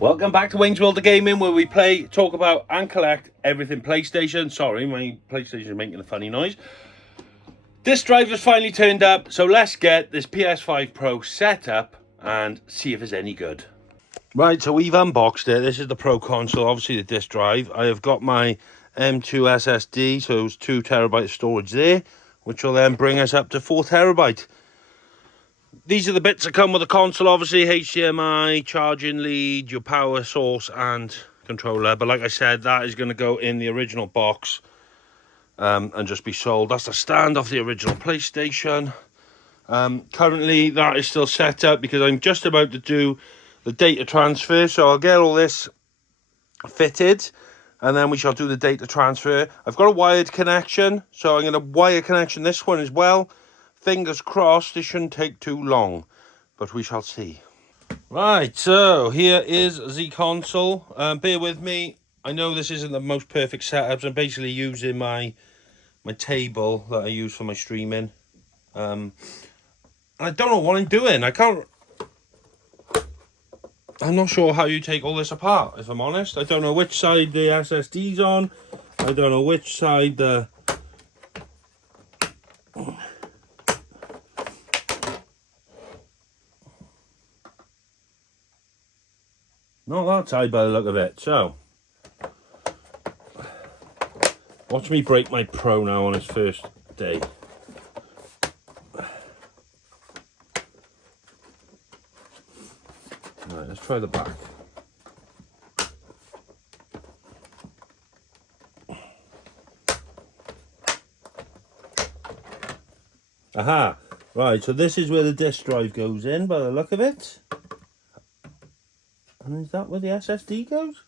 Welcome back to Wayne's World of Gaming, where we play, talk about and collect everything PlayStation. Sorry, my PlayStation is making a funny noise. This drive has finally turned up, so let's get this PS5 Pro set up and see if it's any good. Right, so we've unboxed it. This is the Pro console, obviously the disk drive. I have got my M2 SSD, so it's 2 terabyte storage there, which will then bring us up to 4 terabyte. These are the bits that come with the console, obviously HDMI, charging lead, your power source and controller. But like I said, that is going to go in the original box and just be sold. That's the stand off the original PlayStation. Currently, that is still set up because I'm just about to do the data transfer. So I'll get all this fitted and then we shall do the data transfer. I've got a wired connection, so I'm going to wire connection this one as well. Fingers crossed, this shouldn't take too long, but we shall see. Right, so here is the console. Bear with me. I know this isn't the most perfect setup. I'm basically using my table that I use for my streaming. I don't know what I'm doing. I'm not sure how you take all this apart, if I'm honest. I don't know which side the SSD's on. I don't know which side the... Not that side by the look of it. So, watch me break my Pro now on its first day. Right, let's try the back. Aha! Right, so this is where the disk drive goes in by the look of it. And is that where the SSD goes?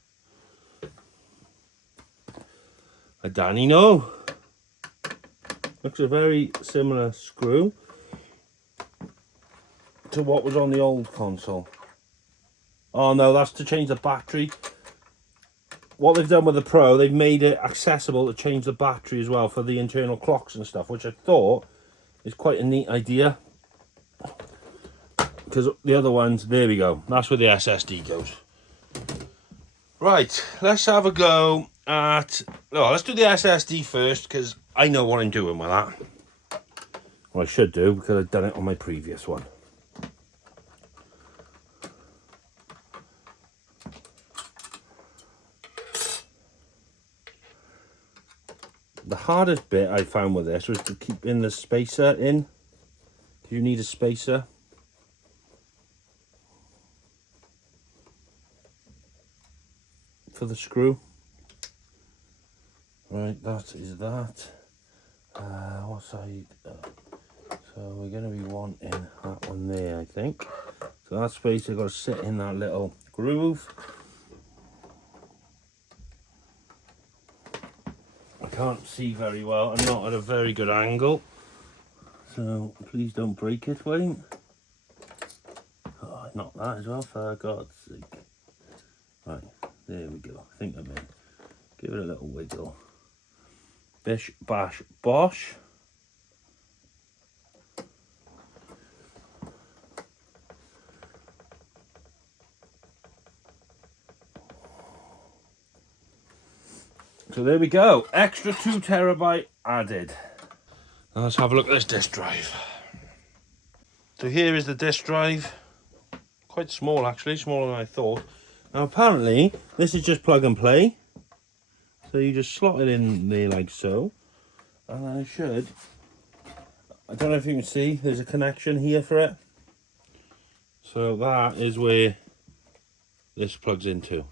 I don't know. Looks a very similar screw to what was on the old console. Oh no, that's to change the battery. What they've done with the Pro, they've made it accessible to change the battery as well for the internal clocks and stuff, which I thought is quite a neat idea. Because the other ones, there we go. That's where the SSD goes. Right, let's have a go at... Oh, let's do the SSD first, because I know what I'm doing with that. Well, I should do, because I've done it on my previous one. The hardest bit I found with this was to keep in the spacer in. You need a spacer. For the screw. Right, that is that. What side? So we're going to be wanting that one there, I think. So that spacer got to sit in that little groove. I can't see very well. I'm not at a very good angle. So please don't break it, Wayne. Oh, not that as well, for God's sake. Right. There we go. I think I'm in. Give it a little wiggle. Bish, bash, bosh. So there we go. Extra 2 terabyte added. Now let's have a look at this disk drive. So here is the disk drive. Quite small actually, smaller than I thought. Now apparently this is just plug and play, so you just slot it in there like so, and then I don't know if you can see, there's a connection here for it, so that is where this plugs into.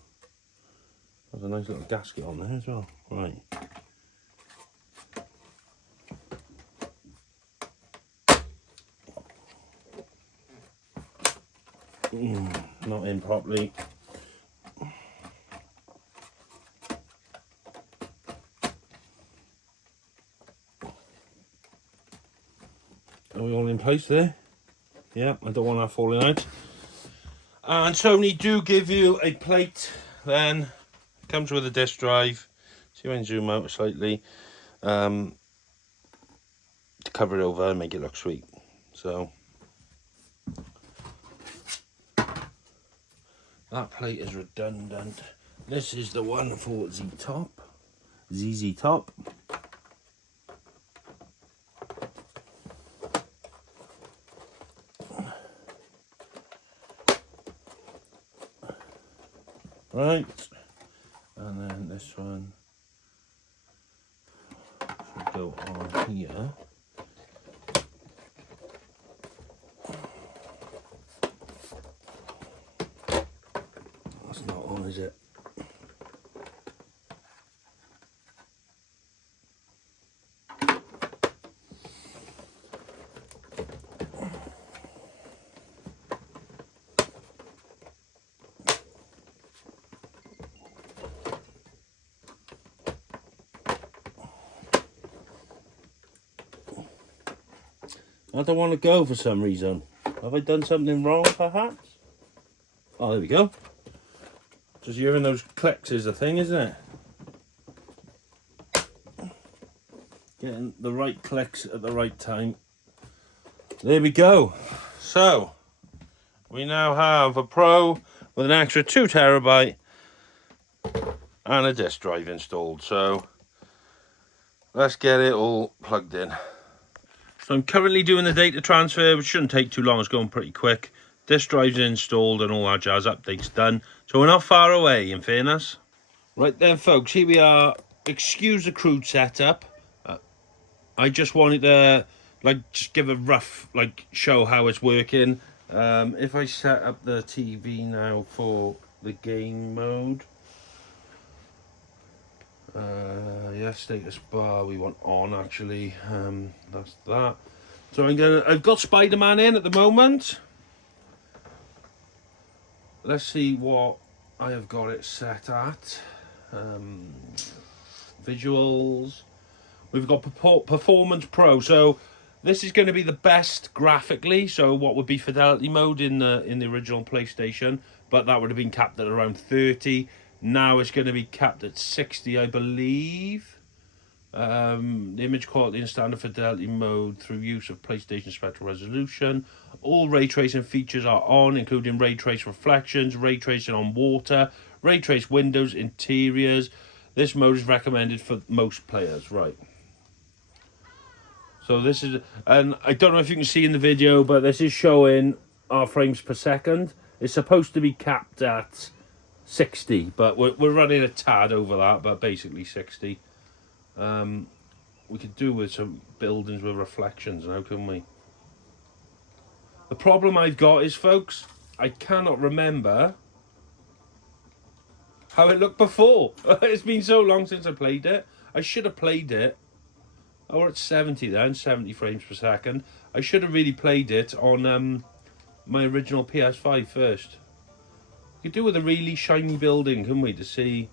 There's a nice little gasket on there as well. Right. Not in properly. Are we all in place there? Yeah, I don't want that falling out. And Sony do give you a plate then. Comes with a disk drive. See if I can zoom out slightly. To cover it over and make it look sweet. So That plate is redundant. This is the one for ZZ Top. Right, and then this one should go on here. That's not on, is it? I don't want to go for some reason. Have I done something wrong, perhaps? Oh, there we go. Just hearing those clicks is the thing, isn't it? Getting the right clicks at the right time. There we go. So, we now have a Pro with an extra 2 terabyte and a disk drive installed. So, let's get it all plugged in. So I'm currently doing the data transfer, which shouldn't take too long. It's going pretty quick. Disk drive's installed and all that jazz. Update's done. So we're not far away, in fairness. Right then, folks, here we are. Excuse the crude setup. I just wanted to, just give a rough, show how it's working. If I set up the TV now for the game mode. Yeah, status bar we want on, actually. That's that. So I've got Spider-Man in at the moment. Let's see what I have got it set at. Visuals. We've got Performance Pro. So this is going to be the best graphically. So what would be fidelity mode in the original PlayStation, but that would have been capped at around 30. Now it's going to be capped at 60, I believe. The image quality in standard fidelity mode through use of PlayStation Spectral Resolution. All ray tracing features are on, including ray trace reflections, ray tracing on water, ray trace windows, interiors. This mode is recommended for most players, right? So this is, and I don't know if you can see in the video, but this is showing our frames per second. It's supposed to be capped at 60, but we're running a tad over that, but basically 60. We could do with some buildings with reflections now, couldn't we? The problem I've got is, folks, I cannot remember how it looked before. It's been so long since I played it. I should have played it. Oh, we're at 70 then, 70 frames per second. I should have really played it on my original PS5 first. We could do with a really shiny building, couldn't we, to see.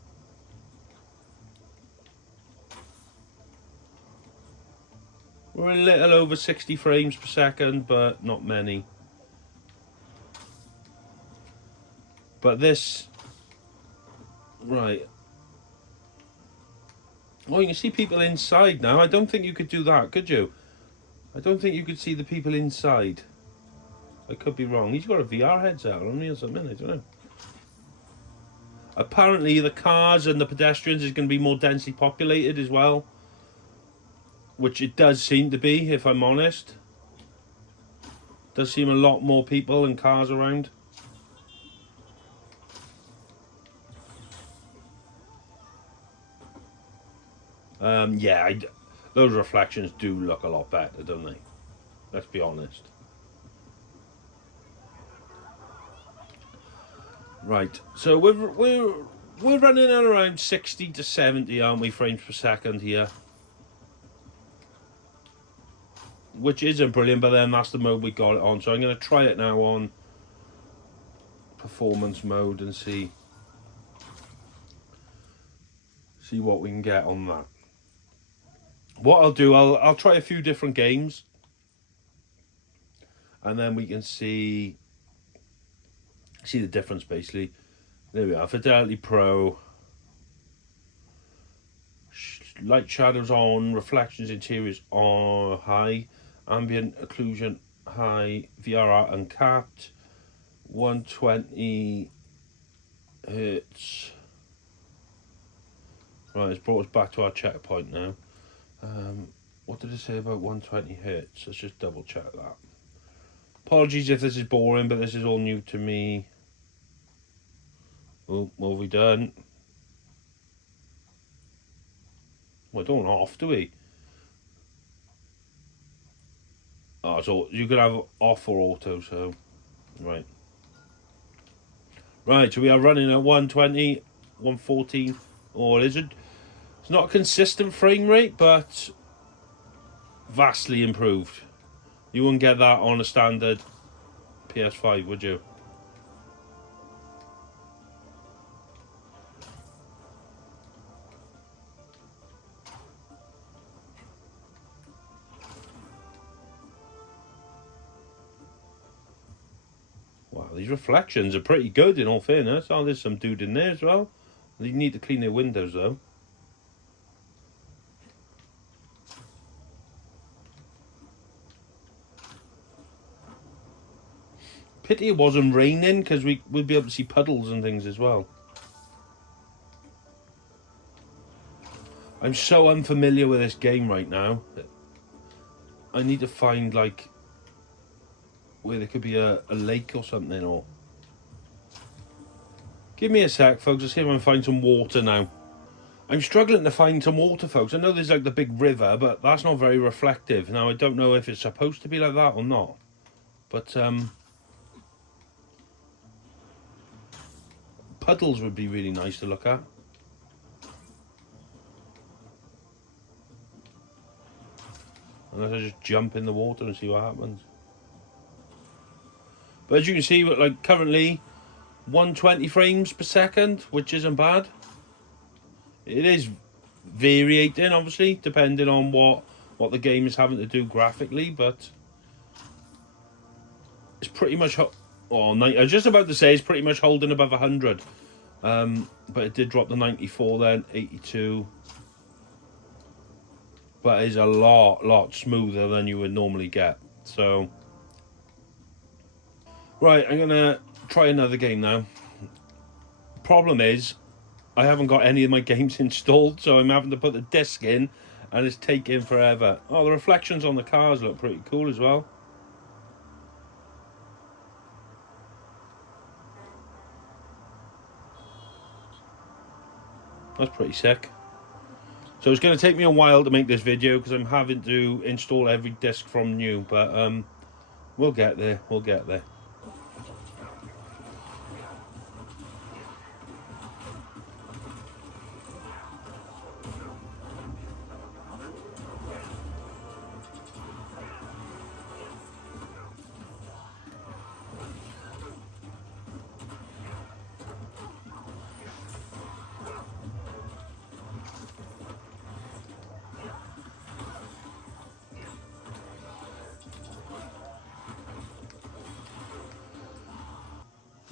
We're a little over 60 frames per second, but not many. But this, right. Oh, you can see people inside now. I don't think you could do that, could you? I don't think you could see the people inside. I could be wrong. He's got a VR headset on me or something, I don't know. Apparently the cars and the pedestrians is going to be more densely populated as well. Which it does seem to be, if I'm honest. Does seem a lot more people and cars around. Yeah, those reflections do look a lot better, don't they? Let's be honest. Right, so we're running at around 60 to 70, aren't we, frames per second here? Which isn't brilliant, but then that's the mode we got it on. So I'm going to try it now on performance mode and see what we can get on that. What I'll do, I'll try a few different games, and then we can see the difference basically. There we are, Fidelity Pro, light shadows on, reflections interiors on high, ambient occlusion high, VRR uncapped, 120 hertz. Right, it's brought us back to our checkpoint now. What did it say about 120 hertz? Let's just double check that. Apologies if this is boring, but this is all new to me. Oh, what have we done? Well, don't off, do we? Oh, so you could have off or auto, so... Right. Right, so we are running at 120, 114. Or is it? It's not a consistent frame rate, but vastly improved. You wouldn't get that on a standard PS5, would you? Wow, these reflections are pretty good in all fairness. Oh, there's some dude in there as well. They need to clean their windows though. Pity it wasn't raining, because we'd be able to see puddles and things as well. I'm so unfamiliar with this game right now. I need to find, like, where there could be a lake or something, or... Give me a sec, folks. Let's see if I can find some water now. I'm struggling to find some water, folks. I know there's, like, the big river, but that's not very reflective. Now, I don't know if it's supposed to be like that or not. But, puddles would be really nice to look at. Unless I just jump in the water and see what happens. But as you can see, like, currently 120 frames per second, which isn't bad. It is variating, obviously, depending on what the game is having to do graphically, but it's pretty much... I was just about to say it's pretty much holding above 100. But it did drop to 94 then, 82. But it's a lot smoother than you would normally get. So... Right, I'm going to try another game now. Problem is, I haven't got any of my games installed, so I'm having to put the disc in, and it's taking forever. Oh, the reflections on the cars look pretty cool as well. That's pretty sick. So it's going to take me a while to make this video, because I'm having to install every disc from new, but we'll get there, we'll get there.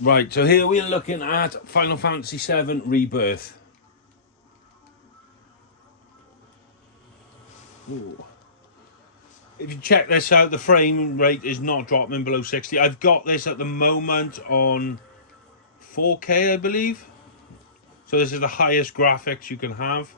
Right, so here we are looking at Final Fantasy VII Rebirth. Ooh. If you check this out, the frame rate is not dropping below 60. I've got this at the moment on 4K, I believe. So this is the highest graphics you can have.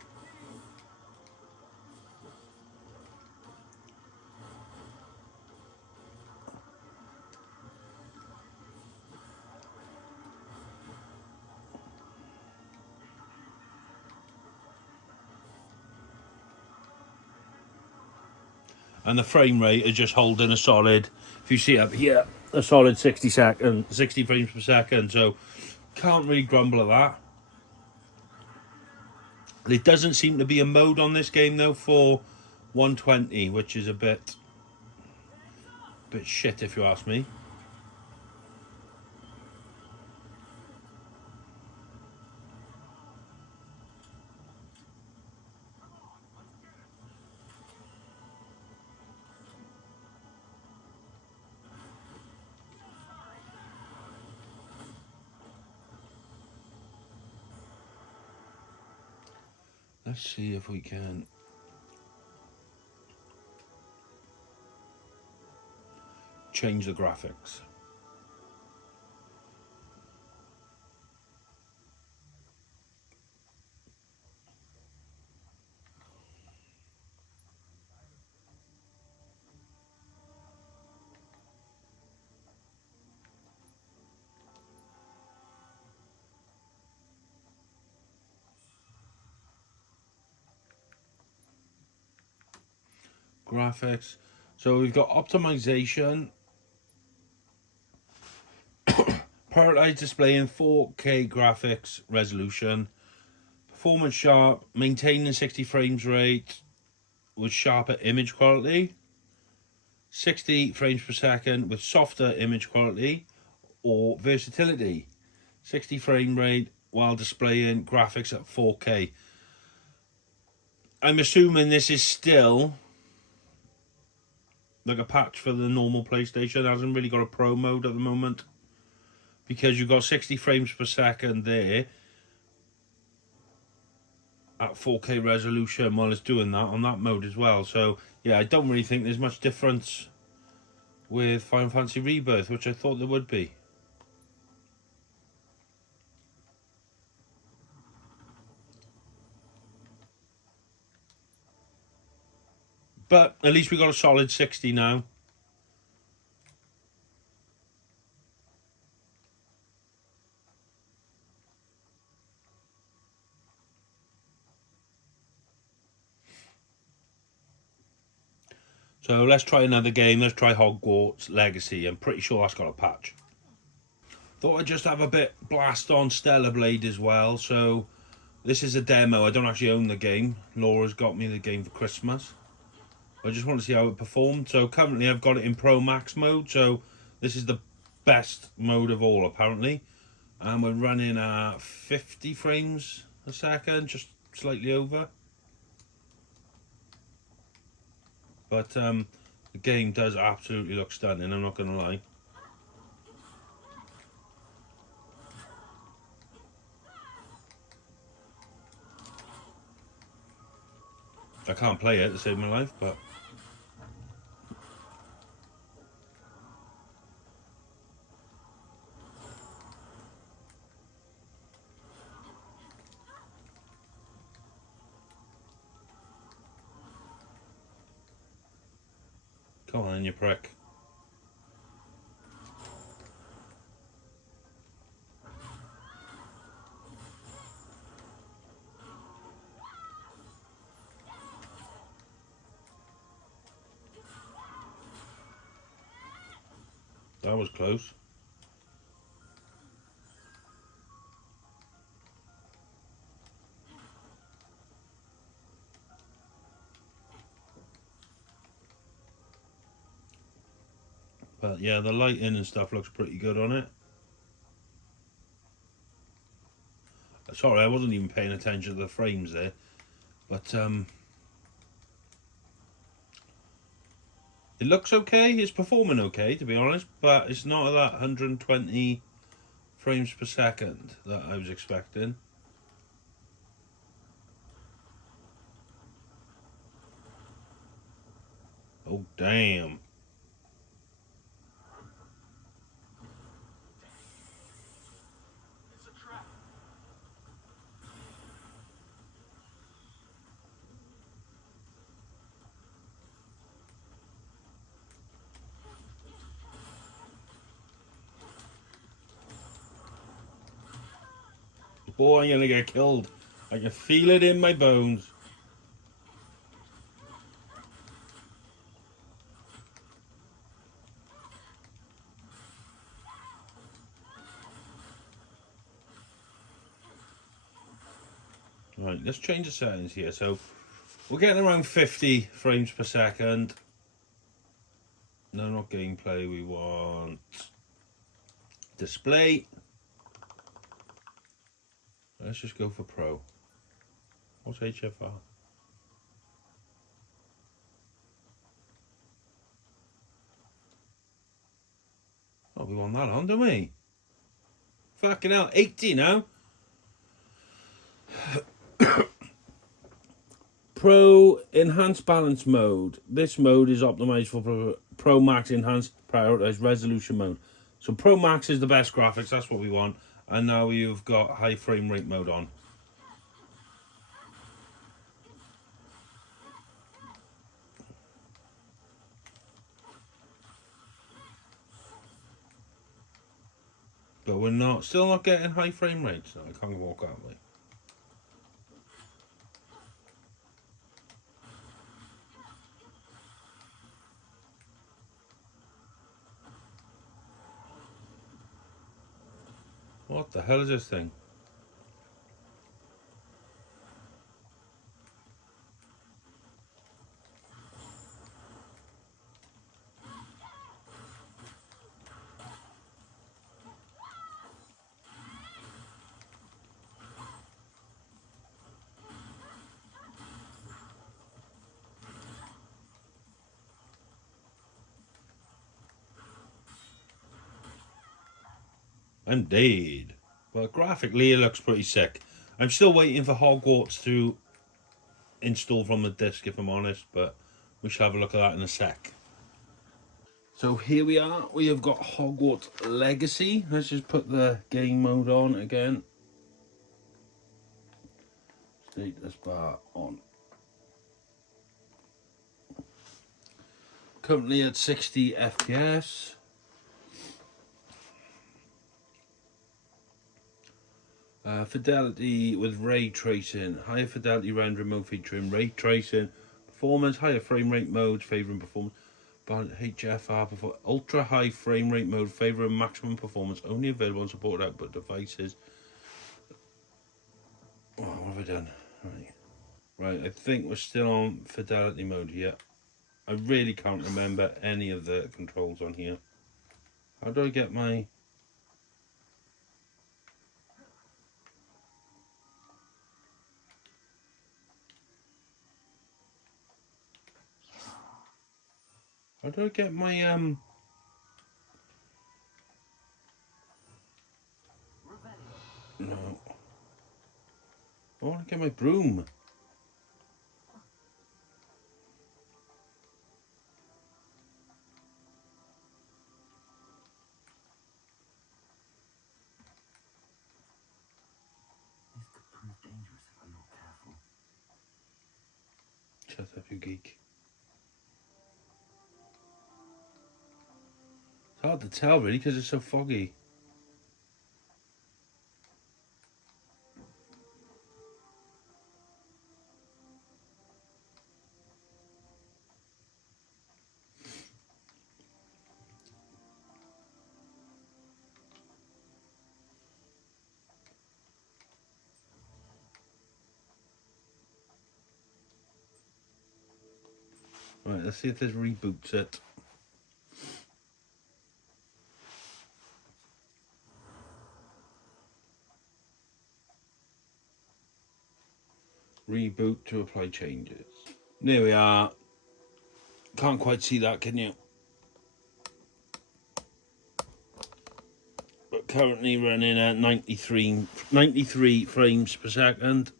And the frame rate is just holding a solid, if you see up here, a solid 60 frames per second. So can't really grumble at that. There doesn't seem to be a mode on this game though for 120, which is a bit shit if you ask me. Let's see if we can change the graphics. graphics. So we've got optimization, prioritized display in 4K graphics resolution, performance sharp, maintaining 60 frames rate with sharper image quality, 60 frames per second with softer image quality, or versatility, 60 frame rate while displaying graphics at 4K. I'm assuming this is still like a patch for the normal PlayStation. It hasn't really got a pro mode at the moment, because you've got 60 frames per second there at 4K resolution while it's doing that on that mode as well. So yeah, I don't really think there's much difference with Final Fantasy Rebirth, which I thought there would be. But at least we got a solid 60 now. So let's try another game. Let's try Hogwarts Legacy. I'm pretty sure that's got a patch. Thought I'd just have a bit blast on Stellar Blade as well. So this is a demo. I don't actually own the game. Laura's got me the game for Christmas. I just want to see how it performed. So currently I've got it in Pro Max mode. So this is the best mode of all apparently. And we're running at 50 frames a second, just slightly over. But the game does absolutely look stunning, I'm not going to lie. I can't play it to save my life, but... Come on, you prick. That was close. But yeah, the lighting and stuff looks pretty good on it. Sorry, I wasn't even paying attention to the frames there. But it looks okay. It's performing okay, to be honest. But it's not at that 120 frames per second that I was expecting. Oh, damn. Boy, I'm gonna get killed. I can feel it in my bones. Right, let's change the settings here. So we're getting around 50 frames per second. No, not gameplay. We want display. Let's just go for Pro. What's HFR? Oh, we want that on, don't we? Fucking hell, 80 now. Pro Enhanced Balance Mode. This mode is optimized for Pro Max Enhanced Prioritized Resolution Mode. So Pro Max is the best graphics, that's what we want. And now you've got high frame rate mode on. But we're not, still not getting high frame rates. No, I can't walk that way. What the hell is this thing? Indeed. But graphically it looks pretty sick. I'm still waiting for Hogwarts to install from the disc, if I'm honest, but we shall have a look at that in a sec. So here we are, we have got Hogwarts Legacy. Let's just put the game mode on again. Status bar on. Currently at 60 FPS. Fidelity with ray tracing. Higher fidelity rendering mode featuring ray tracing. Performance, higher frame rate mode, favouring performance. But HFR, ultra high frame rate mode, favouring maximum performance. Only available on supported output devices. Oh, what have I done? Right, I think we're still on fidelity mode here. I really can't remember any of the controls on here. How do I get my... How do I get my No. I want to get my broom. This could prove dangerous if I'm not careful. Shut up, you geek. It's hard to tell really because it's so foggy. Right, let's see if this reboots it. Reboot to apply changes. There we are. Can't quite see that, can you? But currently running at 93 frames per second.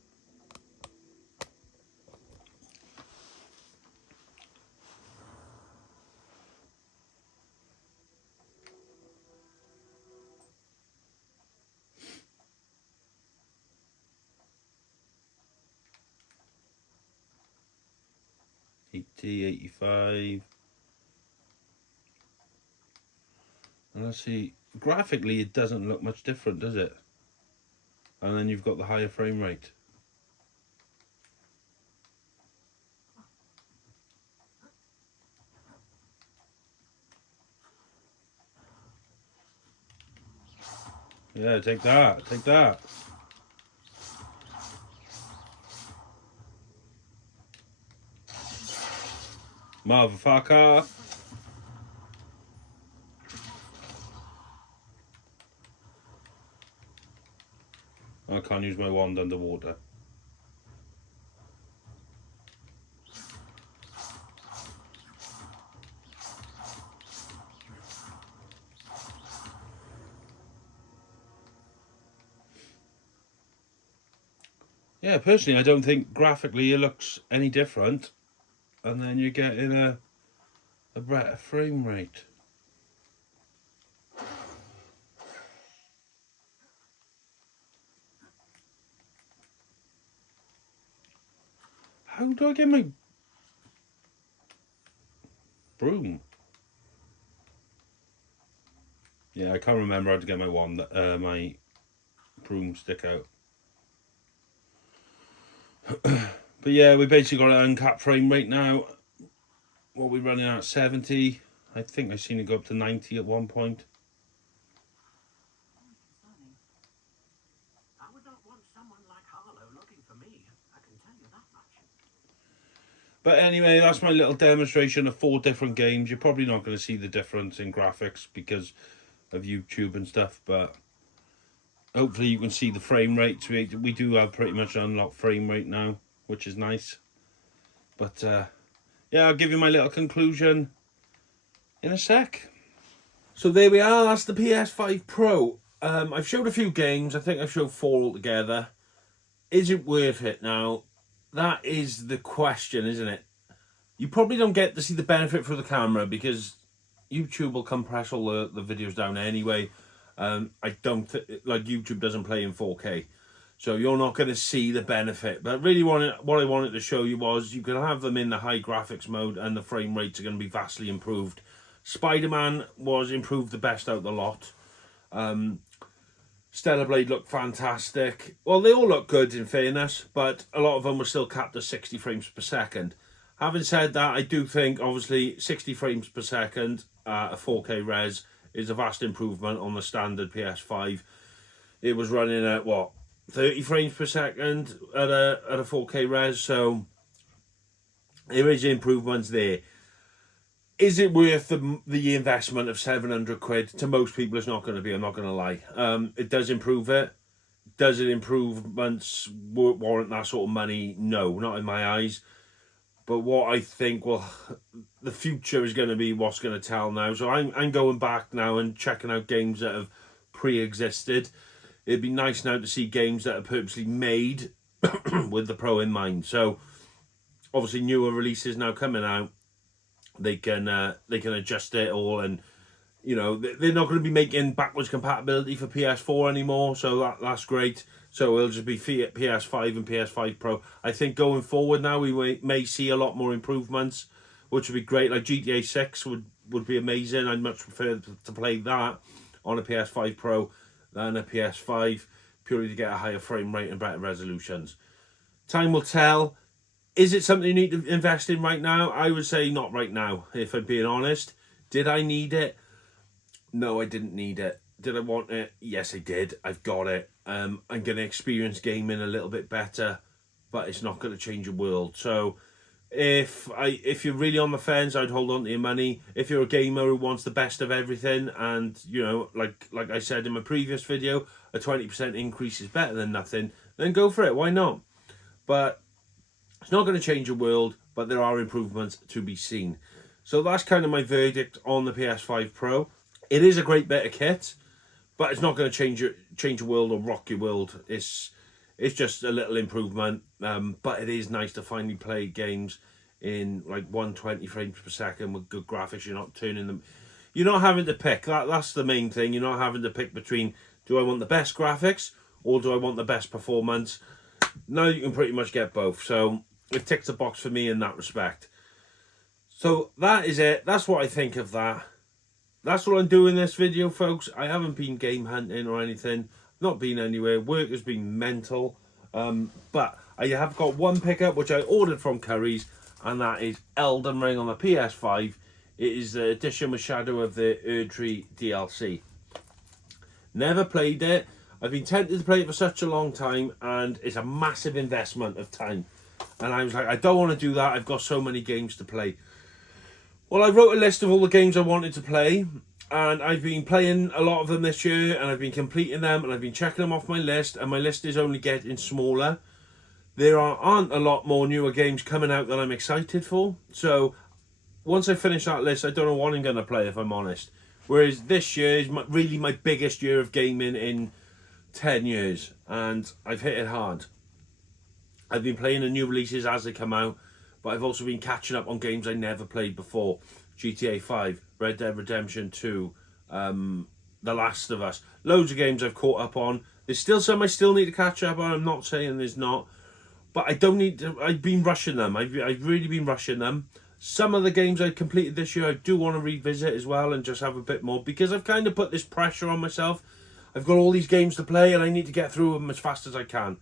T 85. And let's see, graphically it doesn't look much different, does it? And then you've got the higher frame rate. Yeah, take that, take that. Motherfucker. I can't use my wand underwater. Yeah, personally I don't think graphically it looks any different. And then you're getting a better frame rate. How do I get my broom? Yeah, I can't remember how to get my wand, my broomstick out. But yeah, we basically got an uncapped frame rate now. What we're running at 70. I think I've seen it go up to 90 at one point. want someone like Harlow looking for me. I can tell you that much. But anyway, that's my little demonstration of 4 different games. You're probably not going to see the difference in graphics because of YouTube and stuff, but hopefully you can see the frame rates. We do have pretty much unlocked frame rate now, which is nice. But yeah, I'll give you my little conclusion in a sec. So there we are, that's the PS5 Pro. I've showed a few games. I think I've showed 4 altogether. Is it worth it now? That is the question, isn't it? You probably don't get to see the benefit through the camera because YouTube will compress all the videos down anyway. I don't like YouTube doesn't play in 4K, so you're not going to see the benefit. But really, what I wanted to show you was you can have them in the high graphics mode, and the frame rates are going to be vastly improved. Spider-Man was improved the best out of the lot. Stellar Blade looked fantastic. Well, they all look good in fairness, but a lot of them were still capped at 60 frames per second. Having said that, I do think obviously 60 frames per second at a 4K res is a vast improvement on the standard PS5. It was running at what, 30 frames per second at a 4K res, so there is improvements there. Is it worth the investment of 700 quid? To most people, it's not going to be, I'm not going to lie. It does improve it. Does it improvements warrant that sort of money? No, not in my eyes. But what I think, well, the future is going to be what's going to tell now. So I'm going back now and checking out games that have pre-existed. It'd be nice now to see games that are purposely made with the Pro in mind. So obviously newer releases now coming out. They can adjust it all, and you know they're not going to be making backwards compatibility for PS4 anymore, so that's great. So it'll just be PS5 and PS5 Pro. I think going forward now we may see a lot more improvements, which would be great. Like GTA 6 would be amazing. I'd much prefer to play that on a PS5 Pro than a PS5, purely to get a higher frame rate and better resolutions. Time will tell. Is it something you need to invest in right now? I would say not right now, if I'm being honest. Did I need it? No, I didn't need it. Did I want it? Yes, I did. I've got it. I'm going to experience gaming a little bit better, but it's not going to change the world. So if you're really on the fence, I'd hold on to your money. If you're a gamer who wants the best of everything, and you know, like I said in my previous video, a 20% increase is better than nothing, then go for it. Why not? But it's not going to change the world, but there are improvements to be seen. So that's kind of my verdict on the PS5 Pro. It is a great bit of kit, but it's not going to change the world or rock your world. It's just a little improvement, but it is nice to finally play games in like 120 frames per second with good graphics. You're not turning them. You're not having to pick. That's the main thing. You're not having to pick between, do I want the best graphics or do I want the best performance? Now you can pretty much get both. So it ticks the box for me in that respect. So that is it. That's what I think of that. That's what I'm doing in this video, folks. I haven't been game hunting or anything. Not been anywhere. Work has been mental. But I have got one pickup which I ordered from Curry's, and that is Elden Ring on the PS5. It is the edition with Shadow of the Erdtree DLC. Never played it. I've been tempted to play it for such a long time, and it's a massive investment of time. And I was like, I don't want to do that. I've got so many games to play. Well, I wrote a list of all the games I wanted to play, and I've been playing a lot of them this year, and I've been completing them, and I've been checking them off my list, and my list is only getting smaller. There aren't a lot more newer games coming out that I'm excited for. So once I finish that list, I don't know what I'm going to play, if I'm honest. Whereas this year is really my biggest year of gaming in 10 years, and I've hit it hard. I've been playing the new releases as they come out, but I've also been catching up on games I never played before. GTA 5, Red Dead Redemption 2, The Last of Us. Loads of games I've caught up on. There's still some I still need to catch up on. I'm not saying there's not. But I don't need to. I've been rushing them. I've really been rushing them. Some of the games I completed this year I do want to revisit as well and just have a bit more. Because I've kind of put this pressure on myself. I've got all these games to play and I need to get through them as fast as I can.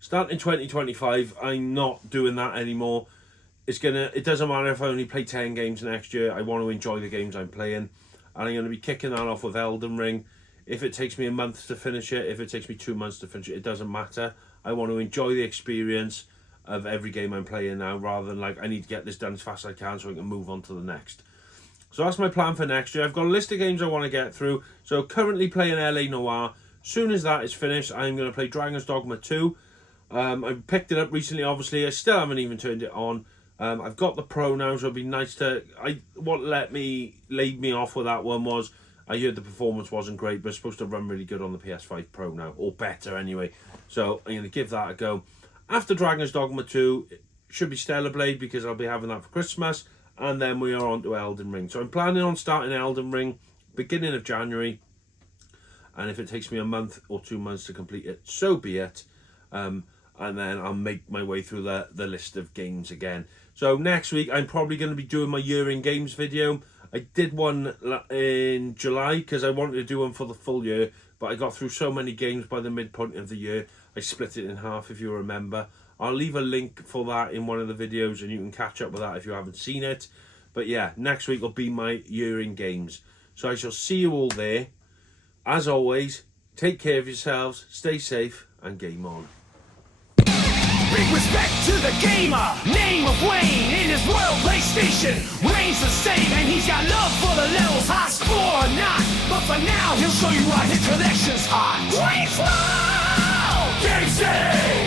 Starting 2025, I'm not doing that anymore. It doesn't matter if I only play 10 games next year. I want to enjoy the games I'm playing. And I'm going to be kicking that off with Elden Ring. If it takes me a month to finish it, if it takes me 2 months to finish it, it doesn't matter. I want to enjoy the experience of every game I'm playing now, rather than like, I need to get this done as fast as I can so I can move on to the next. So that's my plan for next year. I've got a list of games I want to get through. So currently playing LA Noire. Soon as that is finished, I'm going to play Dragon's Dogma 2. I picked it up recently, obviously. I still haven't even turned it on. I've got the Pro now, so it'd be nice to... What laid me off with that one was, I heard the performance wasn't great, but it's supposed to run really good on the PS5 Pro now, or better anyway. So I'm going to give that a go. After Dragon's Dogma 2, it should be Stellar Blade, because I'll be having that for Christmas. And then we are on to Elden Ring. So I'm planning on starting Elden Ring beginning of January. And if it takes me a month or 2 months to complete it, so be it. And then I'll make my way through the list of games again. So next week, I'm probably going to be doing my year in games video. I did one in July because I wanted to do one for the full year. But I got through so many games by the midpoint of the year. I split it in half, if you remember. I'll leave a link for that in one of the videos, and you can catch up with that if you haven't seen it. But yeah, next week will be my year in games. So I shall see you all there. As always, take care of yourselves, stay safe, and game on. Big respect to the gamer, name of Wayne. In his world PlayStation reigns the same, and he's got love for the levels, high score or not. But for now, he'll show you why his collection's hot. Graceful! Game save!